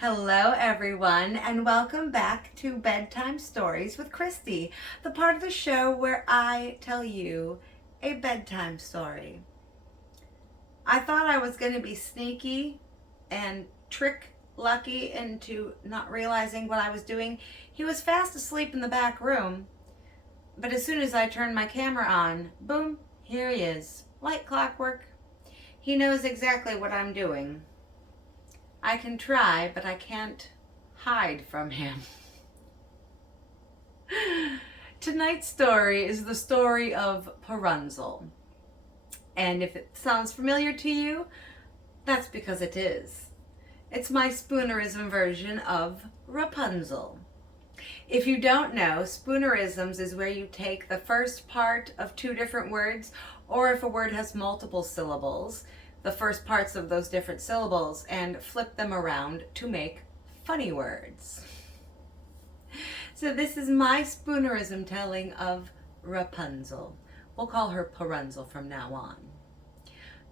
Hello, everyone, and welcome back to Bedtime Stories with Christy, the part of the show where I tell you a bedtime story. I thought I was going to be sneaky and trick Lucky into not realizing what I was doing. He was fast asleep in the back room, but as soon as I turned my camera on, boom, here he is, like clockwork. He knows exactly what I'm doing. I can try, but I can't hide from him. Tonight's story is the story of Parunzel. And if it sounds familiar to you, that's because it is. It's my spoonerism version of Rapunzel. If you don't know, spoonerisms is where you take the first part of two different words, or if a word has multiple syllables, the first parts of those different syllables, and flip them around to make funny words. So this is my spoonerism telling of Rapunzel. We'll call her Parunzel from now on.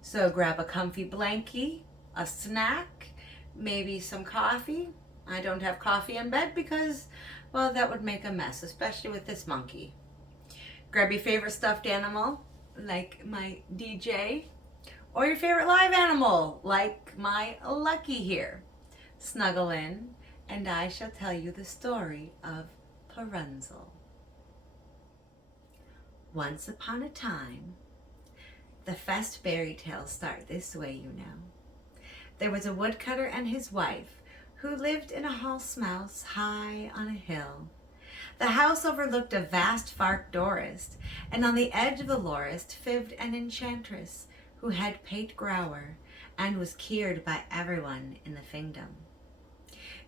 So grab a comfy blankie, a snack, maybe some coffee. I don't have coffee in bed because, well, that would make a mess, especially with this monkey. Grab your favorite stuffed animal, like my DJ, or your favorite live animal, like my Lucky here. Snuggle in, and I shall tell you the story of Parunzel. Once upon a time, the best fairy tales start this way, you know. There was a woodcutter and his wife who lived in a house mouse high on a hill. The house overlooked a vast forest, and on the edge of the forest lived an enchantress who had pate grower and was cared by everyone in the kingdom.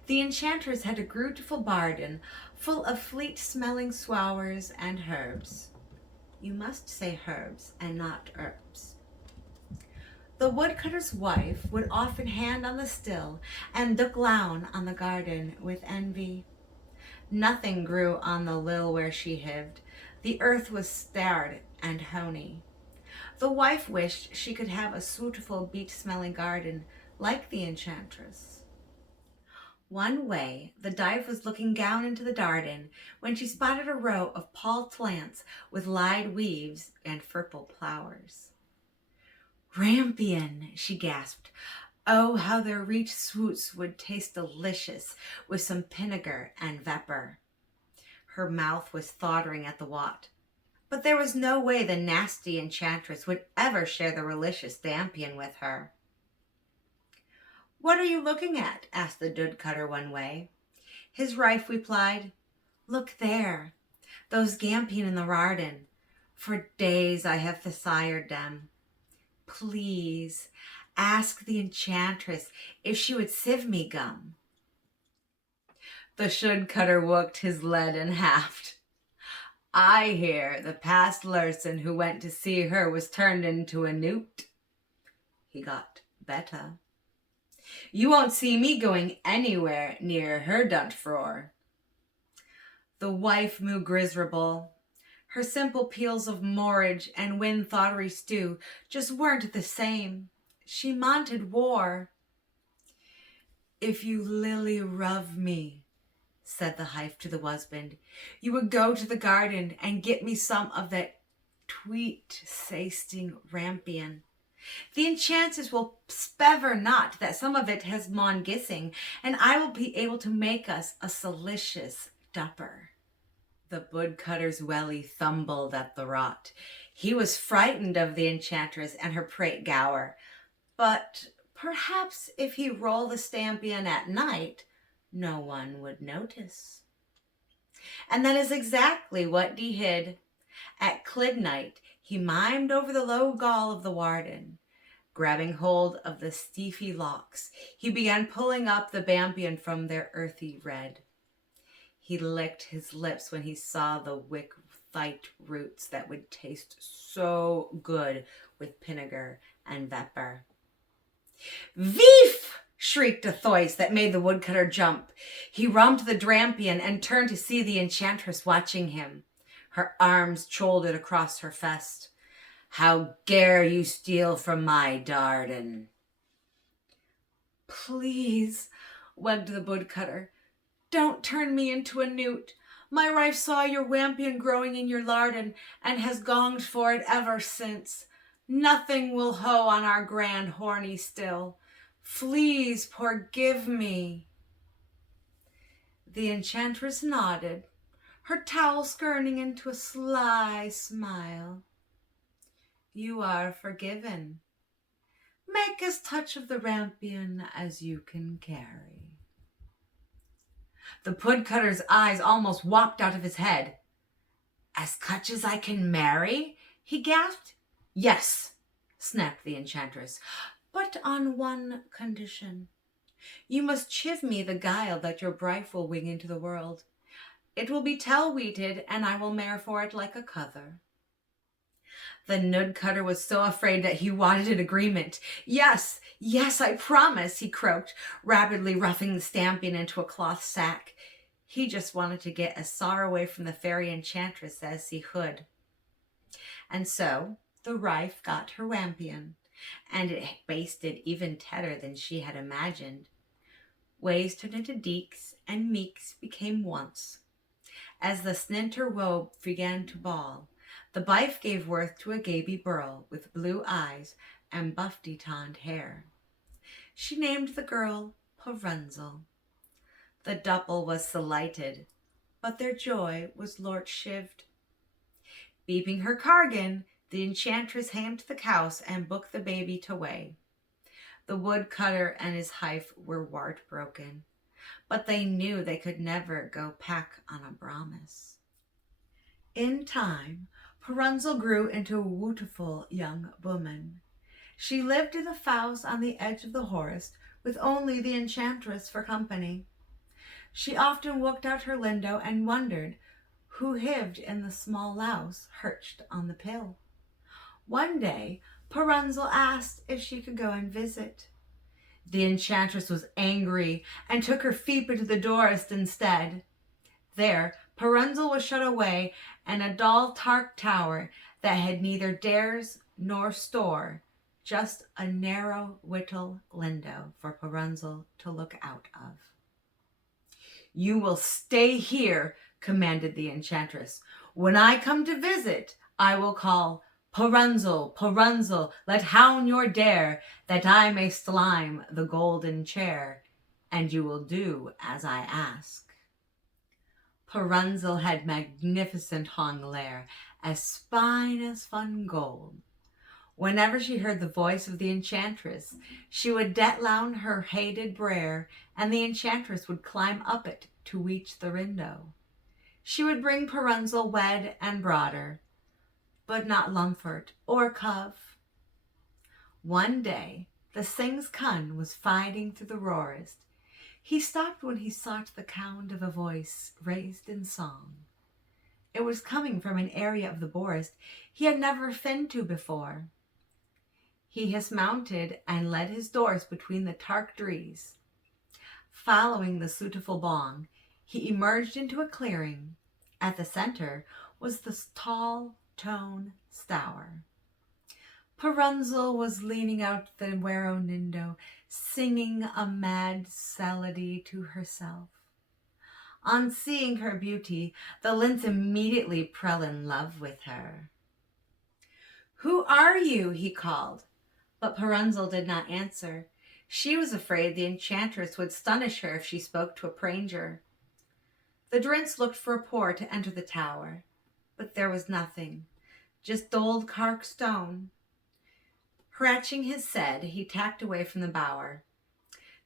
The enchantress had a beautiful garden full of fleet-smelling flowers and herbs. You must say herbs and not herbs. The woodcutter's wife would often hand on the still and look down on the garden with envy. Nothing grew on the lill where she lived. The earth was starred and honey. The wife wished she could have a suitable beet-smelling garden like the enchantress. One way, the wife was looking down into the garden when she spotted a row of tall plants with light leaves and purple flowers. "Rampion," she gasped. "Oh, how their rich shoots would taste delicious with some vinegar and pepper." Her mouth was watering at the thought. But there was no way the nasty enchantress would ever share the delicious dampion with her. "What are you looking at?" asked the woodcutter one way. His wife replied, "Look there, those dampion in the garden. For days I have desired them. Please ask the enchantress if she would sieve me gum." The woodcutter worked his lead and laughed. "I hear the past person who went to see her was turned into a newt." He got better. "You won't see me going anywhere near her dunt floor." The wife moo miserable. Her simple peels of morage and wind thoughty stew just weren't the same. She wanted war. "If you lily love me," said the wife to the husband, "you would go to the garden and get me some of that sweet tasting rampion. The enchantress will spever not that some of it has mon gissing, and I will be able to make us a delicious dupper." The woodcutter's welly thumbled at the rot. He was frightened of the enchantress and her prate gower, but perhaps if he rolled the stampion at night, no one would notice. And that is exactly what he did. At midnight, he mimed over the low gall of the garden. Grabbing hold of the steefy locks, he began pulling up the dampion from their earthy red. He licked his lips when he saw the wick white roots that would taste so good with vinegar and pepper. "Veef!" shrieked a voice that made the woodcutter jump. He rumped the dampion and turned to see the enchantress watching him. Her arms shouldered across her vest. "How dare you steal from my garden?" "Please, wegged the woodcutter. "Don't turn me into a newt. My wife saw your wampion growing in your larden and has gonged for it ever since. Nothing will hoe on our grand horny still. Please forgive me." The enchantress nodded, her towel skirting into a sly smile. "You are forgiven. Make as touch of the rampion as you can carry." The woodcutter's eyes almost walked out of his head. "As much as I can marry?" he gasped. "Yes," snapped the enchantress, "but on one condition. You must chive me the guile that your wife will wing into the world. It will be tell-weeted, and I will mare for it like a cother." The woodcutter was so afraid that he wanted an agreement. "Yes, yes, I promise," he croaked, rapidly roughing the stampion into a cloth sack. He just wanted to get as far away from the fairy enchantress as he could. And so the wife got her wampion, and it basted even tighter than she had imagined. Ways turned into deeks, and meeks became wants. As the sninter woe began to bawl, the bife gave birth to a gaby burl with blue eyes and buffy-tanned hair. She named the girl Parunzel. The double was delighted, but their joy was lord-shived. Beeping her cargan, the enchantress hammed the cows and booked the baby to weigh. The woodcutter and his wife were wart-broken, but they knew they could never go pack on a promise. In time, Parunzel grew into a beautiful young woman. She lived in the fows on the edge of the forest, with only the enchantress for company. She often looked out her window and wondered who lived in the small louse perched on the pill. One day, Parunzel asked if she could go and visit. The enchantress was angry and took her feet into the forest instead. There, Parunzel was shut away in a dull dark tower that had neither stairs nor store, just a narrow whittle window for Parunzel to look out of. "You will stay here," commanded the enchantress. "When I come to visit, I will call, 'Parunzel, Parunzel, let down your dare, that I may slime the golden chair,' and you will do as I ask." Parunzel had magnificent long hair, as fine as fun gold. Whenever she heard the voice of the enchantress, she would let down her hated brayer, and the enchantress would climb up it to reach the window. She would bring Parunzel wed and broader, but not Lumford or Cove. One day, the Sing's Cun was fiding through the forest. He stopped when he sought the sound of a voice raised in song. It was coming from an area of the forest he had never been to before. He dismounted and led his horse between the dark trees. Following the suitful bong, he emerged into a clearing. At the center was the tall stone tower. Parunzel was leaning out the narrow window, singing a mad melody to herself. On seeing her beauty, the lynx immediately fell in love with her. "Who are you?" he called. But Parunzel did not answer. She was afraid the enchantress would astonish her if she spoke to a stranger. The prince looked for a door to enter the tower, but there was nothing, just old carved stone. Scratching his head, he tacked away from the bower.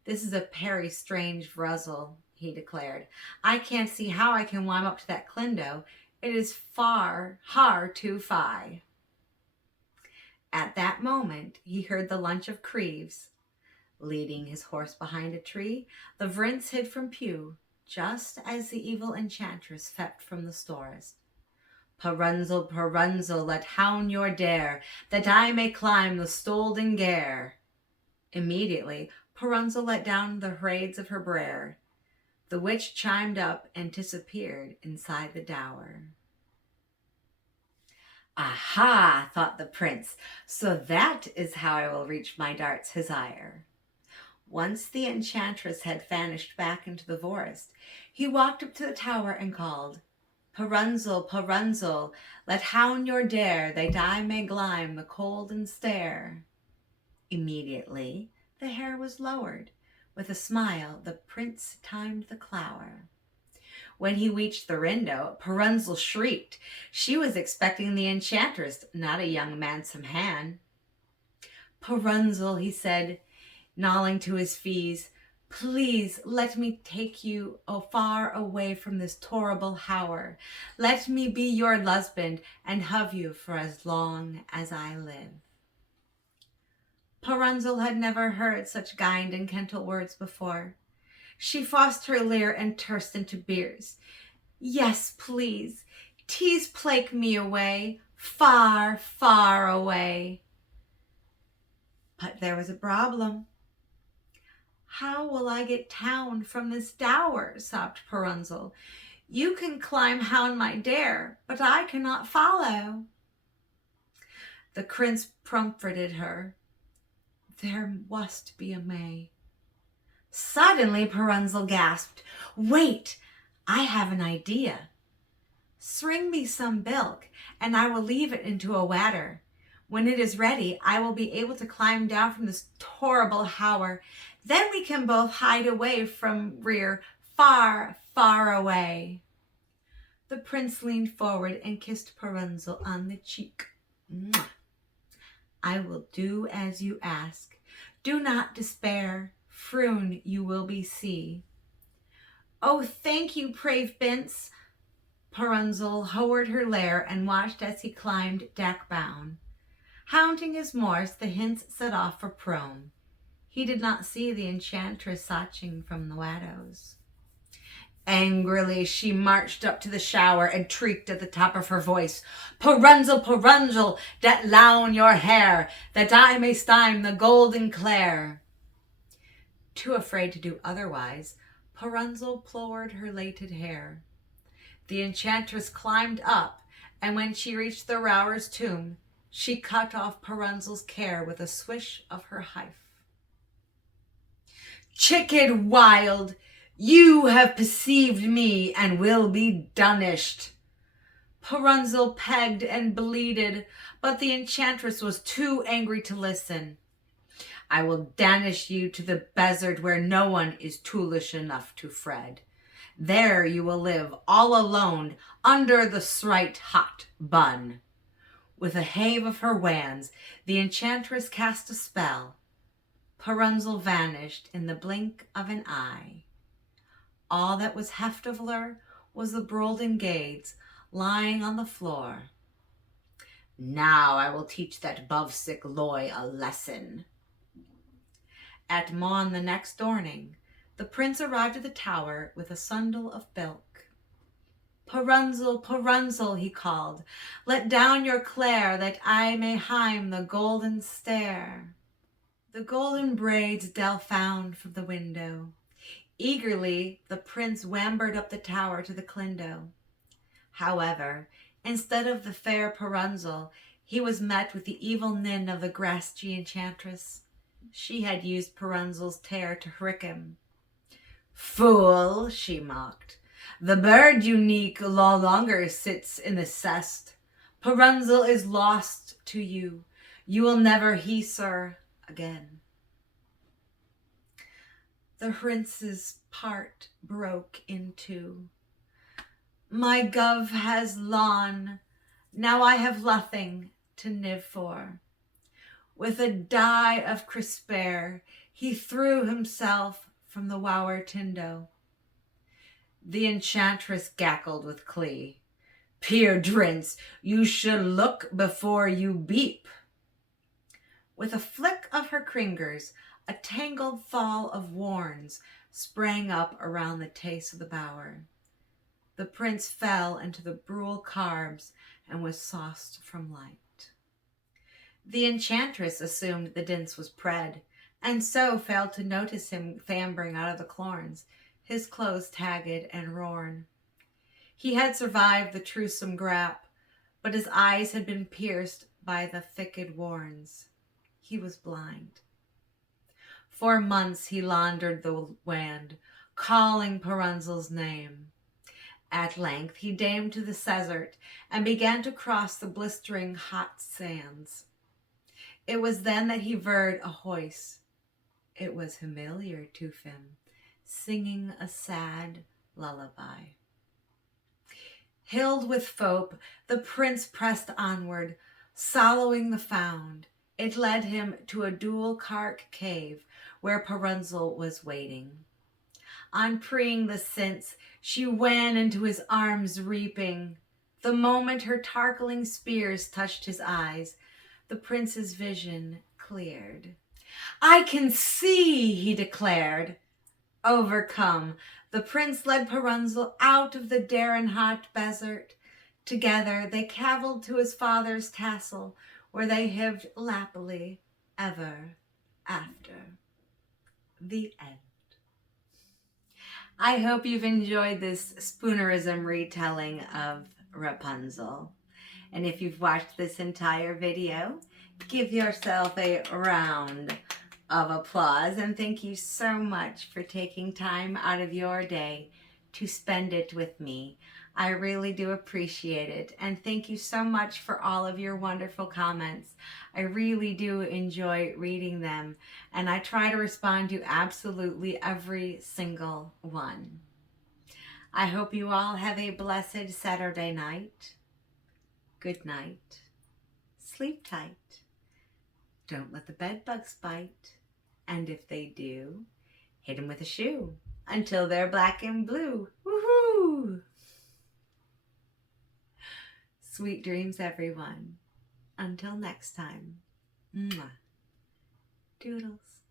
"This is a very strange puzzle," he declared. "I can't see how I can climb up to that window. It is far too high." At that moment, he heard the lunch of creeves. Leading his horse behind a tree, the prince hid from view, just as the evil enchantress leapt from the forest. "Parunzel, Parunzel, let down your dare, that I may climb the golden stair." Immediately, Parunzel let down the braids of her brayer. The witch chimed up and disappeared inside the tower. "Aha," thought the prince, "so that is how I will reach my heart's desire." Once the enchantress had vanished back into the forest, he walked up to the tower and called, Parunzel, Parunzel, let hound your dare, that I may climb the golden stair. Immediately the hair was lowered. With a smile, the prince timed the clower. When he reached the window, Parunzel shrieked. She was expecting the enchantress, not a young mandsome hand. Parunzel, he said, gnawing to his fees, please let me take you far away from this horrible hour. Let me be your husband and have you for as long as I live. Parunzel had never heard such kind and gentle words before. She forced her leer and burst into tears. Yes, please, tease plague me away, far, far away. But there was a problem. How will I get down from this tower? Sobbed Parunzel. You can climb hound my dare, but I cannot follow. The prince comforted her. There must be a way. Suddenly Parunzel gasped, wait, I have an idea. Swing me some milk, and I will leave it into a water. When it is ready, I will be able to climb down from this horrible tower. Then we can both hide away from rear, far, far away. The prince leaned forward and kissed Parunzel on the cheek. Mwah. I will do as you ask. Do not despair. Froon you will be see. Oh, thank you, brave prince. Parunzel hovered her lair and watched as he climbed deck bound. Hounding his Morse, the hints set off for Prome. He did not see the enchantress watching from the windows. Angrily she marched up to the shower and shrieked at the top of her voice, Parunzel, Parunzel, that lown your hair, that I may stime the golden clare. Too afraid to do otherwise, Parunzel ploored her plaited hair. The enchantress climbed up, and when she reached the rower's tomb, she cut off Parunzel's hair with a swish of her hife. Chicken wild, you have perceived me and will be dunished. Parunzel pegged and bleated, but the enchantress was too angry to listen. I will banish you to the desert where no one is toolish enough to fret. There you will live all alone under the slight hot bun. With a wave of her wands, the enchantress cast a spell. Parunzel vanished in the blink of an eye. All that was heft of her was the golden gauds lying on the floor. Now I will teach that bovesick loy a lesson. At morn the next morning, the prince arrived at the tower with a bundle of milk. Parunzel, Parunzel, he called, let down your clare that I may climb the golden stair. The golden braids Dell found from the window. Eagerly the prince wambered up the tower to the window. However, instead of the fair Parunzel, he was met with the evil nin of the grassy enchantress. She had used Parunzel's tear to trick him. Fool, she mocked. The bird unique no longer sits in the cest. Parunzel is lost to you. You will never hear her again. The prince's heart broke in two. My gove has lawn. Now I have nothing to live for. With a die of despair, he threw himself from the lower window. The enchantress gackled with glee. Peer Drince, you should look before you beep. With a flick of her fingers, a tangled fall of warns sprang up around the taste of the bower. The prince fell into the brutal carbs and was sauced from light. The enchantress assumed the dince was pred, and so failed to notice him clambering out of the clorns, his clothes tagged and worn. He had survived the truesome grap, but his eyes had been pierced by the thicket warns. He was blind. For months he laundered the land, calling Parunzel's name. At length he deigned to the desert and began to cross the blistering hot sands. It was then that he heard a voice. It was familiar to him, singing a sad lullaby. Hilled with fope, the prince pressed onward, following the found. It led him to a dual-cark cave where Parunzel was waiting. On preeing the sense, she wan into his arms reaping. The moment her tarkling spears touched his eyes, the prince's vision cleared. I can see, he declared. Overcome, the prince led Parunzel out of the barren hot desert. Together they travelled to his father's castle, where they lived happily ever after. The end. I hope you've enjoyed this spoonerism retelling of Rapunzel. And if you've watched this entire video, give yourself a round of applause, and thank you so much for taking time out of your day to spend it with me. I really do appreciate it, and thank you so much for all of your wonderful comments. I really do enjoy reading them, and I try to respond to absolutely every single one. I hope you all have a blessed Saturday night. Good night. Sleep tight. Don't let the bed bugs bite. And if they do, hit them with a shoe until they're black and blue. Woohoo! Sweet dreams, everyone. Until next time. Mwah. Doodles.